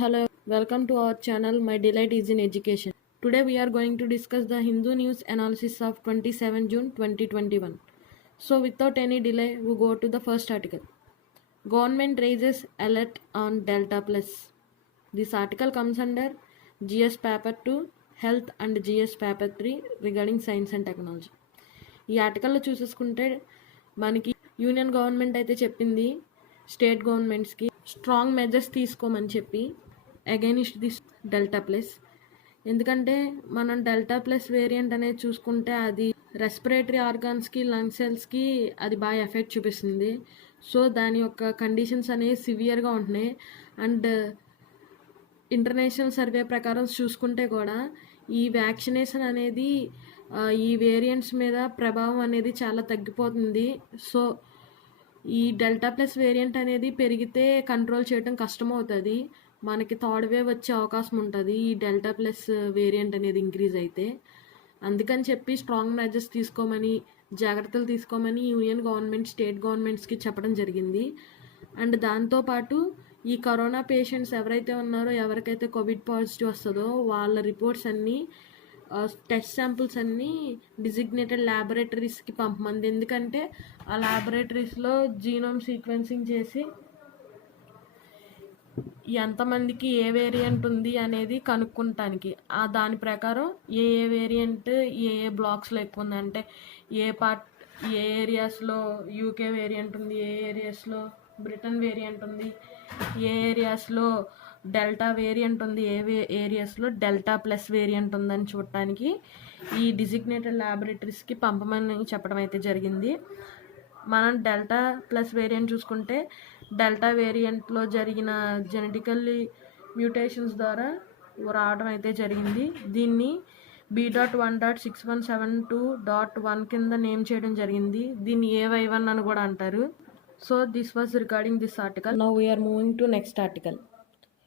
hello, welcome to our channel. My delight is in education. Today we are going to discuss the Hindu news analysis of 27 June 2021. So without any delay, we go to the first article. Government raises alert on Delta Plus. This article comes under GS Paper 2, Health and GS Paper 3 regarding Science and Technology. ఈ ఆర్టికల్లో చూసేసుకుంటే మనకి union government అయితే చెప్పింది state గవర్నమెంట్స్కి strong measures తీసుకోమని చెప్పి against this delta plus. ఎందుకంటే మనం delta plus variant అనేది చూసుకుంటే అది రెస్పిరేటరీ ఆర్గాన్స్కి లంగ్ సెల్స్కి అది బాగా ఎఫెక్ట్ చూపిస్తుంది. సో దాని యొక్క కండిషన్స్ అనేవి సివియర్గా ఉంటున్నాయి. అండ్ ఇంటర్నేషనల్ సర్వే ప్రకారం చూసుకుంటే కూడా ఈ వ్యాక్సినేషన్ అనేది ఈ వేరియంట్స్ మీద ప్రభావం అనేది చాలా తగ్గిపోతుంది. సో ఈ డెల్టా ప్లస్ వేరియంట్ అనేది పెరిగితే కంట్రోల్ చేయడం కష్టమవుతుంది. మనకి థర్డ్ వేవ్ వచ్చే అవకాశం ఉంటుంది ఈ డెల్టా ప్లస్ వేరియంట్ అనేది ఇంక్రీజ్ అయితే. అందుకని చెప్పి స్ట్రాంగ్ మెజర్స్ తీసుకోమని, జాగ్రత్తలు తీసుకోమని యూనియన్ గవర్నమెంట్ స్టేట్ గవర్నమెంట్స్కి చెప్పడం జరిగింది. అండ్ దాంతోపాటు ఈ కరోనా పేషెంట్స్ ఎవరైతే ఉన్నారో, ఎవరికైతే కోవిడ్ పాజిటివ్ వస్తుందో వాళ్ళ రిపోర్ట్స్ అన్నీ, టెస్ట్ శాంపుల్స్ అన్నీ డిజిగ్నేటెడ్ ల్యాబొరేటరీస్కి పంపమంది. ఎందుకంటే ఆ ల్యాబొరేటరీస్లో జీనోమ్ సీక్వెన్సింగ్ చేసి ఎంతమందికి ఏ వేరియంట్ ఉంది అనేది కనుక్కుంటానికి, దాని ప్రకారం ఏ వేరియంట్ ఏ బ్లాక్స్లో ఎక్కువ ఉంది, అంటే ఏ ఏరియాస్లో యూకే వేరియంట్ ఉంది, ఏ ఏరియాస్లో బ్రిటన్ వేరియంట్ ఉంది, ఏ ఏరియాస్లో డెల్టా వేరియంట్ ఉంది, ఏ ఏరియాస్లో డెల్టా ప్లస్ వేరియంట్ ఉందని చూడటానికి ఈ డిజిగ్నేటెడ్ ల్యాబొరేటరీస్కి పంపమని చెప్పడం అయితే జరిగింది. మనం డెల్టా ప్లస్ వేరియంట్ చూసుకుంటే డెల్టా వేరియంట్లో జరిగిన జెనెటికల్లీ మ్యూటేషన్స్ ద్వారా రావడం అయితే జరిగింది. దీన్ని B.1.6172.1 కింద నేమ్ చేయడం జరిగింది. దీన్ని AY1 అని కూడా అంటారు. So this was regarding this article. Now we're moving to next article.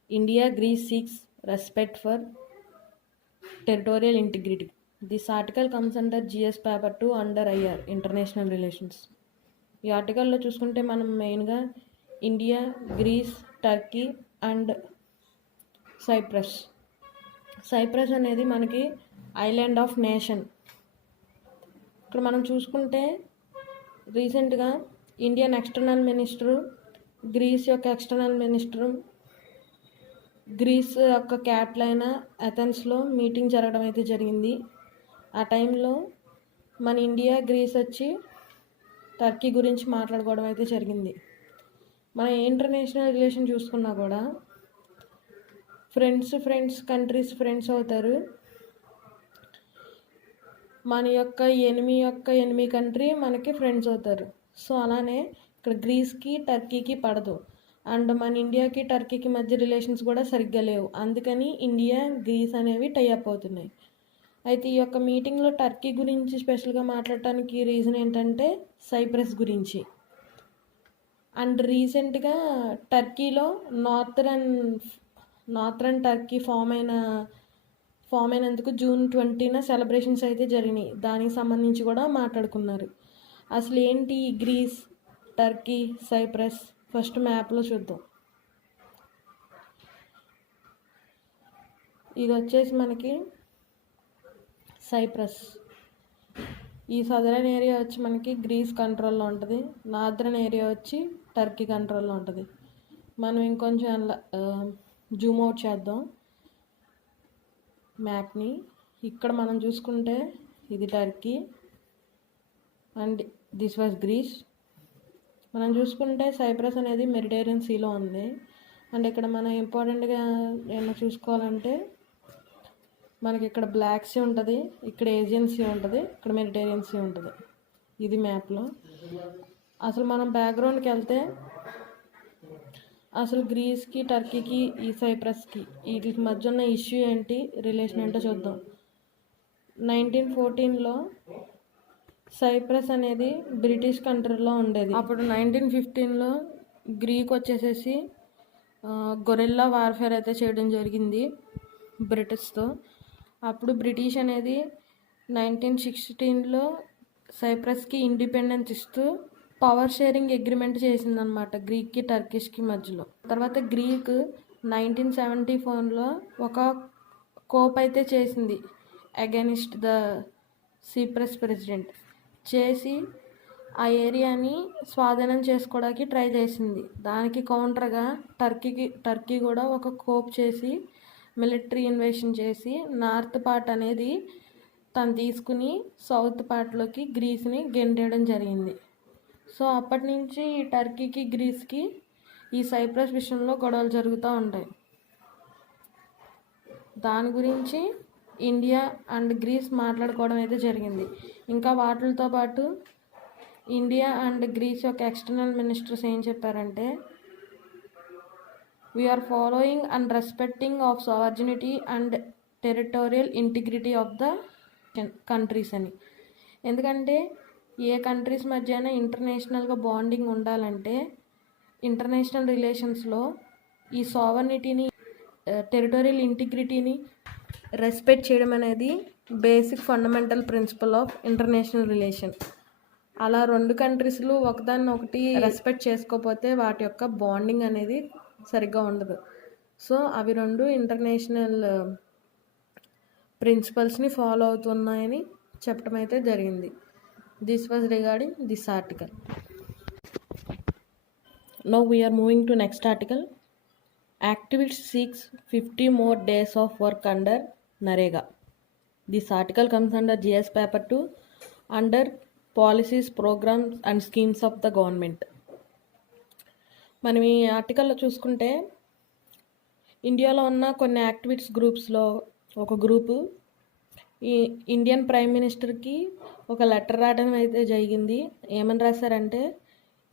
India Greece seeks respect for territorial integrity. This article comes under GS Paper 2 under IR International Relations. ఈ ఆర్టికల్లో చూసుకుంటే మనం మెయిన్గా India, Greece, Turkey and Cyprus అనేది మనకి island of nation. ఇక్కడ మనం చూసుకుంటే రీసెంట్గా ఇండియన్ ఎక్స్టర్నల్ మినిస్టరు, గ్రీస్ యొక్క ఎక్స్టర్నల్ మినిస్టరు, గ్రీస్ యొక్క క్యాపిటల్ అయిన అథెన్స్లో మీటింగ్ జరగడం అయితే జరిగింది. ఆ టైంలో మన ఇండియా, గ్రీస్ వచ్చి టర్కీ గురించి మాట్లాడుకోవడం అయితే జరిగింది. మన ఇంటర్నేషనల్ రిలేషన్ చూసుకున్నా కూడా కంట్రీస్ ఫ్రెండ్స్ అవుతారు. మన యొక్క ఎనిమి కంట్రీ మనకి ఫ్రెండ్స్ అవుతారు. సో అలానే ఇక్కడ గ్రీస్కి టర్కీకి పడదు. అండ్ మన ఇండియాకి టర్కీకి మధ్య రిలేషన్స్ కూడా సరిగ్గా లేవు. అందుకని ఇండియా, గ్రీస్ అనేవి టైఅప్ అవుతున్నాయి. అయితే ఈ యొక్క మీటింగ్లో టర్కీ గురించి స్పెషల్గా మాట్లాడటానికి రీజన్ ఏంటంటే సైప్రస్ గురించి. అండ్ రీసెంట్గా టర్కీలో నార్థరన్ టర్కీ ఫామ్ అయినందుకు June 20న సెలబ్రేషన్స్ అయితే జరిగినాయి. దానికి సంబంధించి కూడా మాట్లాడుకున్నారు. అసలు ఏంటి గ్రీస్, టర్కీ, సైప్రస్? ఫస్ట్ మ్యాప్లో చూద్దాం. ఇది వచ్చేసి మనకి సైప్రస్. ఈ సదరన్ ఏరియా వచ్చి మనకి గ్రీస్ కంట్రోల్లో ఉంటుంది, నార్దర్న్ ఏరియా వచ్చి టర్కీ కంట్రోల్లో ఉంటుంది. మనం ఇంకొంచెం జూమ్ అవుట్ చేద్దాం మ్యాప్ని. ఇక్కడ మనం చూసుకుంటే ఇది Turkey and this was Greece. మనం చూసుకుంటే సైప్రస్ అనేది మెడిటేరియన్ సీలో ఉంది. అండ్ ఇక్కడ మనం ఇంపార్టెంట్గా ఏమైనా చూసుకోవాలంటే మనకి ఇక్కడ బ్లాక్ సీ ఉంటుంది, ఇక్కడ ఏజియన్ సీ ఉంటుంది, ఇక్కడ మెడిటేరియన్ సీ ఉంటుంది. ఇది మ్యాప్లో. అసలు మనం బ్యాక్గ్రౌండ్కి వెళ్తే అసలు గ్రీస్కి, టర్కీకి, ఈ సైప్రస్కి వీటికి మధ్య ఉన్న ఇష్యూ ఏంటి, రిలేషన్ ఏంటో చూద్దాం. 1914లో సైప్రస్ అనేది బ్రిటిష్ కంట్రీలో ఉండేది. అప్పుడు 1915లో గ్రీక్ వచ్చేసేసి గొరిల్లా వార్ఫేర్ అయితే చేయడం జరిగింది బ్రిటిష్తో. అప్పుడు బ్రిటిష్ అనేది 1916లో సైప్రస్కి ఇండిపెండెన్స్ ఇస్తూ పవర్ షేరింగ్ అగ్రిమెంట్ చేసిందనమాట గ్రీక్కి, టర్కిష్కి మధ్యలో. తర్వాత గ్రీక్ 1974లో ఒక కోప్ అయితే చేసింది అగైనిస్ట్ ద సిప్రస్ ప్రెసిడెంట్. చేసి ఆ ఏరియాని స్వాధీనం చేసుకోవడానికి ట్రై చేసింది. దానికి కౌంటర్గా టర్కీ కూడా ఒక కోప్ చేసి మిలిటరీ ఇన్వేషన్ చేసి నార్త్ పార్ట్ అనేది తను తీసుకుని సౌత్ పార్ట్లోకి గ్రీస్ని గెంటేయడం జరిగింది. సో అప్పటి నుంచి ఈ టర్కీకి గ్రీస్కి ఈ సైప్రస్ విషయంలో గొడవలు జరుగుతూ ఉంటాయి. దాని గురించి ఇండియా అండ్ గ్రీస్ మాట్లాడుకోవడం అయితే జరిగింది. ఇంకా వాటితో పాటు ఇండియా అండ్ గ్రీస్ యొక్క ఎక్స్టర్నల్ మినిస్టర్స్ ఏం చెప్పారంటే, we are following and respecting of sovereignty and territorial integrity of the countries అని. ఎందుకంటే ఏ కంట్రీస్ మధ్యన ఇంటర్నేషనల్గా బాండింగ్ ఉండాలంటే ఇంటర్నేషనల్ రిలేషన్స్లో ఈ సావర్నిటీని, టెరిటోరియల్ ఇంటిగ్రిటీని రెస్పెక్ట్ చేయడం అనేది basic fundamental principal of international relation. అలా రెండు కంట్రీస్లు ఒకదాన్ని ఒకటి రెస్పెక్ట్ చేసుకోకపోతే వాటి యొక్క బాండింగ్ అనేది సరిగ్గా ఉండదు. సో అవి రెండు ఇంటర్నేషనల్ ప్రిన్సిపల్స్ని ఫాలో అవుతున్నాయని చెప్పడం అయితే జరిగింది. This was regarding this article. Now we're moving to next article. Activist seeks 50 more days of work under Narega. This article comes under GS paper 2 under policies, programs and schemes of the government. మనం ఈ ఆర్టికల్లో చూసుకుంటే ఇండియాలో ఉన్న కొన్ని activist గ్రూప్స్లో ఒక group ఈ ఇండియన్ ప్రైమ్ మినిస్టర్కి ఒక లెటర్ రాయడం అయితే జరిగింది. ఏమని రాశారంటే,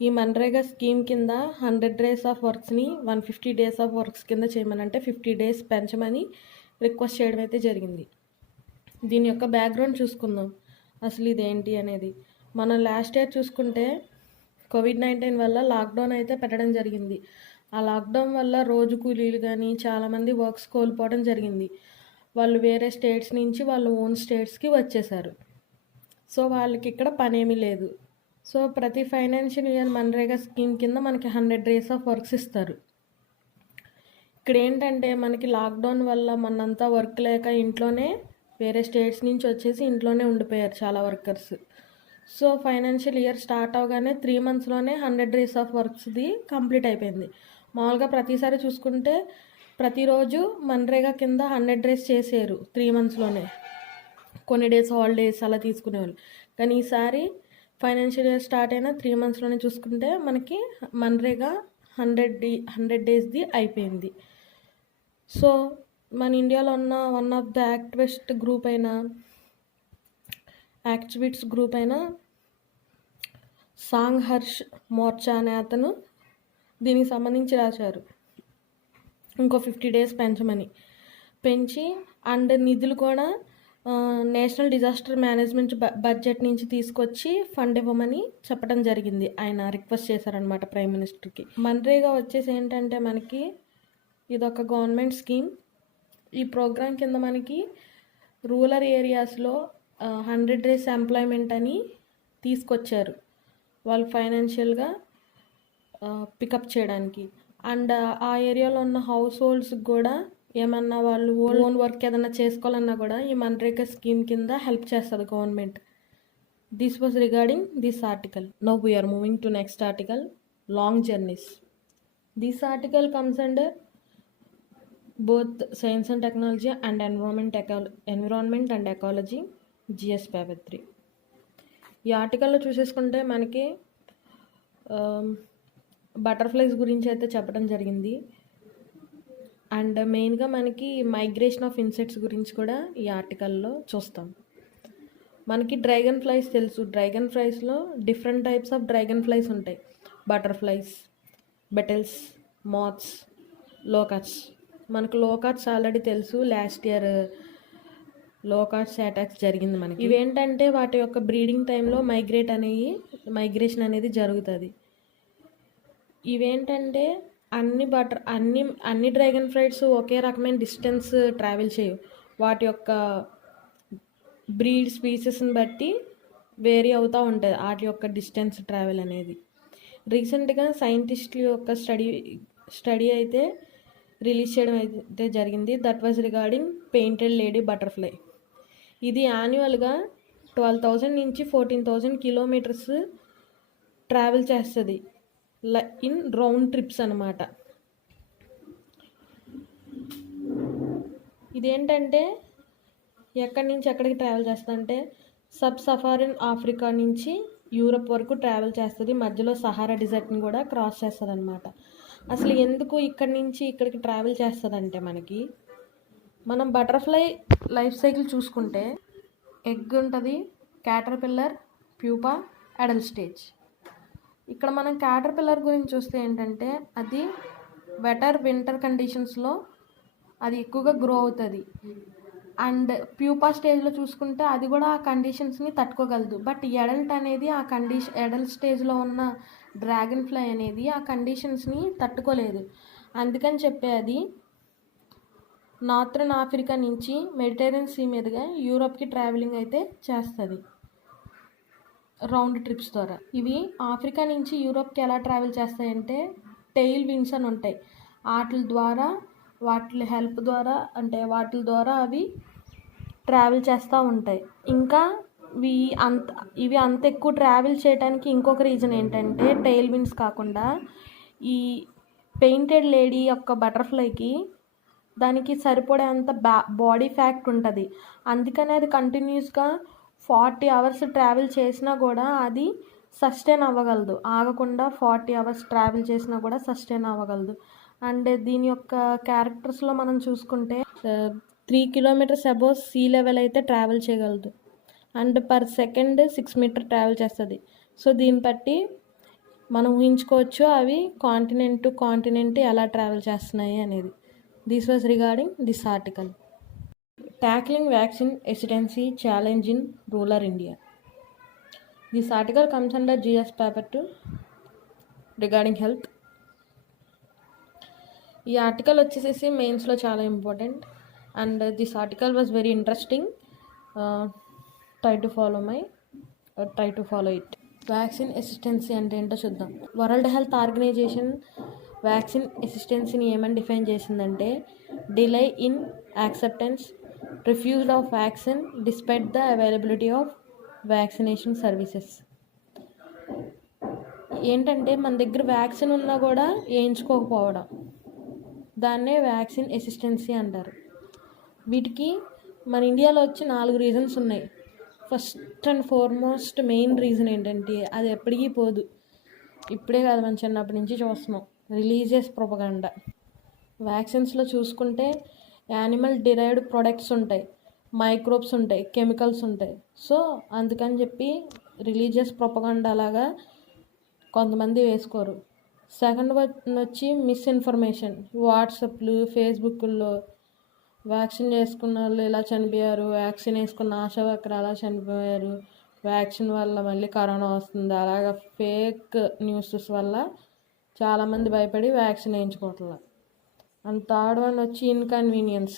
ఈ మన్రేగా స్కీమ్ కింద 100 డేస్ ఆఫ్ వర్క్స్ని 150 డేస్ ఆఫ్ వర్క్స్ కింద చేయమని, అంటే 50 డేస్ పెంచమని రిక్వెస్ట్ చేయడం అయితే జరిగింది. దీని యొక్క బ్యాక్గ్రౌండ్ చూసుకుందాం, అసలు ఇదేంటి అనేది. మనం లాస్ట్ ఇయర్ చూసుకుంటే కోవిడ్-19 వల్ల లాక్డౌన్ అయితే పెట్టడం జరిగింది. ఆ లాక్డౌన్ వల్ల రోజు కూలీలు కానీ చాలామంది వర్క్స్ కోల్పోవడం జరిగింది. వాళ్ళు వేరే స్టేట్స్ నుంచి వాళ్ళ ఓన్ స్టేట్స్కి వచ్చేసారు. సో వాళ్ళకి ఇక్కడ పనేమీ లేదు. సో ప్రతి ఫైనాన్షియల్ ఇయర్ మన్రేగా స్కీమ్ కింద మనకి 100 డేస్ ఆఫ్ వర్క్స్ ఇస్తారు. ఇక్కడ ఏంటంటే మనకి లాక్డౌన్ వల్ల మనంతా వర్క్ లేక ఇంట్లోనే వేరే స్టేట్స్ నుంచి వచ్చేసి ఇంట్లోనే ఉండిపోయారు చాలా workers. So financial year start అవగానే 3 monthsలోనే 100 డేస్ ఆఫ్ వర్క్స్ది కంప్లీట్ అయిపోయింది. మామూలుగా ప్రతిసారి చూసుకుంటే ప్రతిరోజు మన్రేగా కింద 100 డేస్ చేసారు 3 monthsలోనే. కొన్ని డేస్ హాలిడేస్ అలా తీసుకునేవాళ్ళు. కానీ ఈసారి ఫైనాన్షియల్ ఇయర్ స్టార్ట్ అయిన 3 monthsలోనే చూసుకుంటే మనకి మన్రేగా 100 డేస్ది అయిపోయింది. సో మన ఇండియాలో ఉన్న one of the activist group అయిన సంఘర్ష్ మోర్చా అనే అతను దీనికి సంబంధించి రాశారు. ఇంకో 50 డేస్ పెంచి అండ్ నిధులు కూడా నేషనల్ డిజాస్టర్ మేనేజ్మెంట్ బడ్జెట్ నుంచి తీసుకొచ్చి ఫండ్ ఇవ్వమని చెప్పడం జరిగింది. ఆయన రిక్వెస్ట్ చేశారనమాట ప్రైమ్ మినిస్టర్కి. మన్రేగా వచ్చేసి ఏంటంటే మనకి ఇదొక గవర్నమెంట్ స్కీమ్. ఈ ప్రోగ్రాం కింద మనకి రూరల్ ఏరియాస్లో 100 డేస్ ఎంప్లాయ్మెంట్ అని తీసుకొచ్చారు వాళ్ళు ఫైనాన్షియల్గా పికప్ చేయడానికి. అండ్ ఆ ఏరియాలో ఉన్న హౌస్ హోల్డ్స్కి కూడా ఏమన్నా వాళ్ళు ఓన్ వర్క్ ఏదన్నా చేసుకోవాలన్నా కూడా ఈ మన్రేగా స్కీమ్ కింద హెల్ప్ చేస్తుంది government. This was regarding this article. Now we're moving to next article, long journeys. This article comes under both science and technology and environment and ecology, GS paper 3. ఈ ఆర్టికల్లో చూసేసుకుంటే మనకి butterflies గురించి అయితే చెప్పడం జరిగింది. And మెయిన్గా మనకి మైగ్రేషన్ ఆఫ్ ఇన్సెక్ట్స్ గురించి కూడా ఈ ఆర్టికల్లో చూస్తాం. మనకి డ్రాగన్ ఫ్లైస్ తెలుసు. డ్రాగన్ ఫ్లైస్లో different types of dragonflies ఉంటాయి. Butterflies, beetles, moths, locusts. మనకు లోకట్స్ ఆల్రెడీ తెలుసు, లాస్ట్ ఇయర్ లోకట్స్ అటాక్స్ జరిగింది మనకి. ఇవేంటంటే వాటి యొక్క బ్రీడింగ్ టైంలో మైగ్రేషన్ అనేది జరుగుతుంది. ఇవేంటంటే అన్ని డ్రాగన్ ఫ్లైస్ ఒకే రకమైన డిస్టెన్స్ ట్రావెల్ చేయవు. వాటి యొక్క బ్రీడ్ స్పీసెస్ని బట్టి వేరీ అవుతూ ఉంటుంది వాటి యొక్క డిస్టెన్స్ ట్రావెల్ అనేది. రీసెంట్గా సైంటిస్టుల యొక్క స్టడీ అయితే రిలీజ్ చేయడం అయితే జరిగింది. That was regarding painted lady butterfly. ఇది యాన్యువల్గా 12,000 నుంచి 14,000 కిలోమీటర్స్ ట్రావెల్ చేస్తుంది ఇన్ రౌండ్ ట్రిప్స్ అనమాట. ఇదేంటంటే ఎక్కడి నుంచి ఎక్కడికి ట్రావెల్ చేస్తుందంటే సబ్ సఫారిన్ ఆఫ్రికా నుంచి యూరప్ వరకు ట్రావెల్ చేస్తుంది. మధ్యలో సహారా డిజర్ట్ని కూడా క్రాస్ చేస్తుంది అనమాట. అసలు ఎందుకు ఇక్కడి నుంచి ఇక్కడికి ట్రావెల్ చేస్తుందంటే మనం బటర్ఫ్లై లైఫ్ సైకిల్ చూసుకుంటే ఎగ్ ఉంటుంది, క్యాటర్పిల్లర్, ప్యూపా, అడల్ట్ స్టేజ్. ఇక్కడ మనం క్యాటర్పిల్లర్ గురించి చూస్తే ఏంటంటే అది వింటర్ కండిషన్స్లో అది ఎక్కువగా గ్రో అవుతుంది. అండ్ ప్యూపా స్టేజ్లో చూసుకుంటే అది కూడా ఆ కండిషన్స్ని తట్టుకోగలదు. బట్ ఎడల్ట్ అనేది ఎడల్ట్ స్టేజ్లో ఉన్న డ్రాగన్ ఫ్లై అనేది ఆ కండిషన్స్ని తట్టుకోలేదు. అందుకని చెప్పి అది నార్థన్ ఆఫ్రికా నుంచి మెడిటరేనియన్ సీ మీదుగా యూరోప్కి ట్రావెలింగ్ అయితే చేస్తుంది రౌండ్ ట్రిప్స్ ద్వారా. ఇవి ఆఫ్రికా నుంచి యూరోప్కి ఎలా ట్రావెల్ చేస్తాయంటే టెయిల్ వింగ్స్ అని ఉంటాయి. వాటి హెల్ప్ ద్వారా వాటి ద్వారా అవి ట్రావెల్ చేస్తూ ఉంటాయి. ఇంకా ఇవి అంత ఎక్కువ ట్రావెల్ చేయడానికి ఇంకొక రీజన్ ఏంటంటే టెయిల్ వింగ్స్ కాకుండా ఈ పెయింటెడ్ లేడీ యొక్క బటర్ఫ్లైకి దానికి సరిపడే అంత బాడీ ఫ్యాక్ట్ ఉంటుంది. అందుకనే అది కంటిన్యూస్గా 40 అవర్స్ ట్రావెల్ చేసినా కూడా అది సస్టైన్ అవ్వగలదు. ఆగకుండా 40 అవర్స్ ట్రావెల్ చేసినా కూడా సస్టైన్ అవ్వగలదు. అండ్ దీని యొక్క క్యారెక్టర్స్లో మనం చూసుకుంటే 3 కిలోమీటర్స్ అబోవ్ సీ లెవెల్ అయితే ట్రావెల్ చేయగలదు. And per second 6 meter travel చేస్తుంది. సో దీన్ని బట్టి మనం ఊహించుకోవచ్చు అవి కాంటినెంట్ టు కాంటినెంట్ ఎలా ట్రావెల్ చేస్తున్నాయి అనేది. This was regarding this article. Tackling vaccine hesitancy challenge in rural India. This article comes under GS paper 2 regarding health. ఈ ఆర్టికల్ వచ్చేసేసి మెయిన్స్లో చాలా important and this article was very interesting. Try to follow it. Vaccine hesitancy అంటే ఏంటో చూద్దాం. World Health Organization vaccine ఎసిస్టెన్సీని ఏమని define చేసిందంటే delay in acceptance, refusal of vaccine despite the availability of vaccination services. ఏంటంటే మన దగ్గర వ్యాక్సిన్ ఉన్నా కూడా వేయించుకోకపోవడం, దాన్నే వ్యాక్సిన్ ఎసిస్టెన్సీ అంటారు. వీటికి మన ఇండియాలో వచ్చి 4 రీజన్స్ ఉన్నాయి. First and foremost main reason ఏంటంటే అది ఎప్పటికీ పోదు. ఇప్పుడే కాదు, మనం చిన్నప్పటి నుంచి చూస్తున్నాం, రిలీజియస్ ప్రొపగండా. వ్యాక్సిన్స్లో చూసుకుంటే యానిమల్ డిరైవ్డ్ ప్రొడక్ట్స్ ఉంటాయి, మైక్రోబ్స్ ఉంటాయి, కెమికల్స్ ఉంటాయి. సో అందుకని చెప్పి రిలీజియస్ ప్రొపగండా లాగా కొంతమంది వేసుకోరు. సెకండ్ వచ్చి మిస్ఇన్ఫర్మేషన్. వాట్సాప్లు, ఫేస్బుక్లో వ్యాక్సిన్ వేసుకున్న వాళ్ళు ఇలా చనిపోయారు, వ్యాక్సిన్ వేసుకున్న ఆశా వర్కర్ అలా చనిపోయారు, వ్యాక్సిన్ వల్ల మళ్ళీ కరోనా వస్తుంది, అలాగా ఫేక్ న్యూసెస్ వల్ల చాలామంది భయపడి వ్యాక్సిన్ వేయించుకోవట్లే. అండ్ థర్డ్ వన్ వచ్చి ఇన్కన్వీనియన్స్.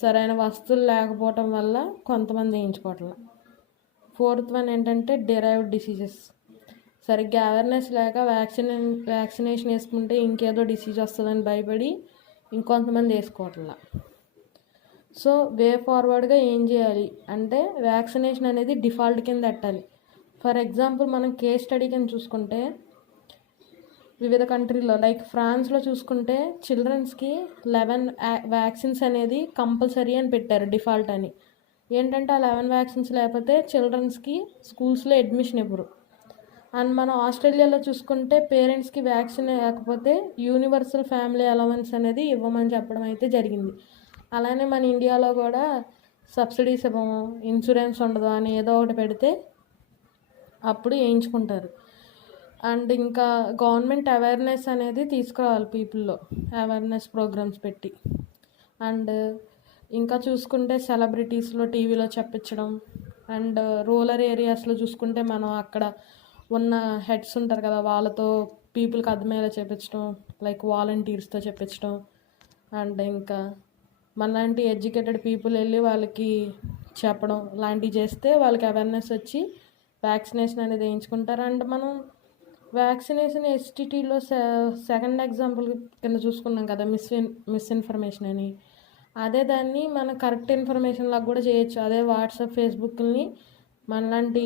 సరైన వస్తువులు లేకపోవటం వల్ల కొంతమంది వేయించుకోవట్లే. ఫోర్త్ వన్ ఏంటంటే డిరైవ్డ్ డిసీజెస్. సరిగ్గా అవేర్నెస్ లేక వ్యాక్సినేషన్ వేసుకుంటే ఇంకేదో డిసీజ్ వస్తుందని భయపడి ఇంకొంతమంది వేసుకోవట్లే. సో వే ఫార్వర్డ్గా ఏం చేయాలి అంటే వ్యాక్సినేషన్ అనేది డిఫాల్ట్ కింద పెట్టాలి. ఫర్ ఎగ్జాంపుల్ మనం కేస్ స్టడీ కింద చూసుకుంటే వివిధ కంట్రీలో లైక్ ఫ్రాన్స్లో చూసుకుంటే చిల్డ్రన్స్కి 11 వ్యాక్సిన్స్ అనేది కంపల్సరీ అని పెట్టారు డిఫాల్ట్ అని. ఏంటంటే ఆ 11 వ్యాక్సిన్స్ లేకపోతే చిల్డ్రన్స్కి స్కూల్స్లో అడ్మిషన్ ఇవ్వరు. అండ్ మనం ఆస్ట్రేలియాలో చూసుకుంటే పేరెంట్స్కి వ్యాక్సిన్ లేకపోతే యూనివర్సల్ ఫ్యామిలీ అలవెన్స్ అనేది ఇవ్వమని చెప్పడం అయితే జరిగింది. అలానే మన ఇండియాలో కూడా సబ్సిడీస్ ఇవ్వము, ఇన్సూరెన్స్ ఉండదు అని ఏదో ఒకటి పెడితే అప్పుడు వేయించుకుంటారు. అండ్ ఇంకా గవర్నమెంట్ అవేర్నెస్ అనేది తీసుకురావాలి పీపుల్లో, అవేర్నెస్ ప్రోగ్రామ్స్ పెట్టి. అండ్ ఇంకా చూసుకుంటే సెలబ్రిటీస్లో టీవీలో చెప్పించడం. అండ్ రూరల్ ఏరియాస్లో చూసుకుంటే మనం అక్కడ ఉన్న హెడ్స్ ఉంటారు కదా, వాళ్ళతో పీపుల్కి అర్థమయ్యేలా చెప్పించడం, లైక్ వాలంటీర్స్తో చెప్పించడం. అండ్ ఇంకా మనలాంటి ఎడ్యుకేటెడ్ పీపుల్ వెళ్ళి వాళ్ళకి చెప్పడం లాంటివి చేస్తే వాళ్ళకి అవేర్నెస్ వచ్చి వ్యాక్సినేషన్ అనేది వేయించుకుంటారు. అండ్ మనం వ్యాక్సినేషన్ ఎస్టిటీలో సెకండ్ ఎగ్జాంపుల్ కింద చూసుకున్నాం కదా, మిస్ఇన్ఫర్మేషన్ అని. అదే దాన్ని మన కరెక్ట్ ఇన్ఫర్మేషన్ లాగా కూడా చేయొచ్చు. అదే వాట్సాప్, ఫేస్బుక్ని మనలాంటి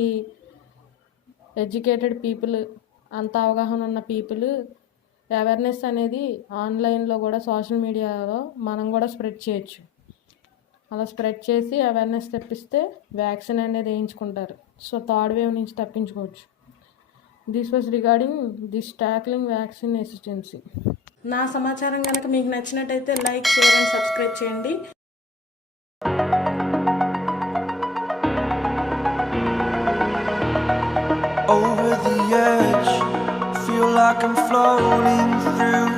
ఎడ్యుకేటెడ్ పీపుల్, అంత అవగాహన ఉన్న పీపుల్ అవేర్నెస్ అనేది ఆన్లైన్లో కూడా, సోషల్ మీడియాలో మనం కూడా స్ప్రెడ్ చేయొచ్చు. అలా స్ప్రెడ్ చేసి అవేర్నెస్ తెప్పిస్తే వ్యాక్సిన్ అనేది వేయించుకుంటారు. సో థర్డ్ వేవ్ నుంచి తప్పించుకోవచ్చు. This was regarding this tackling vaccine hesitancy. నా సమాచారం కనుక మీకు నచ్చినట్టయితే లైక్, షేర్ అండ్ సబ్స్క్రైబ్ చేయండి. Over the edge, feel like I'm floating through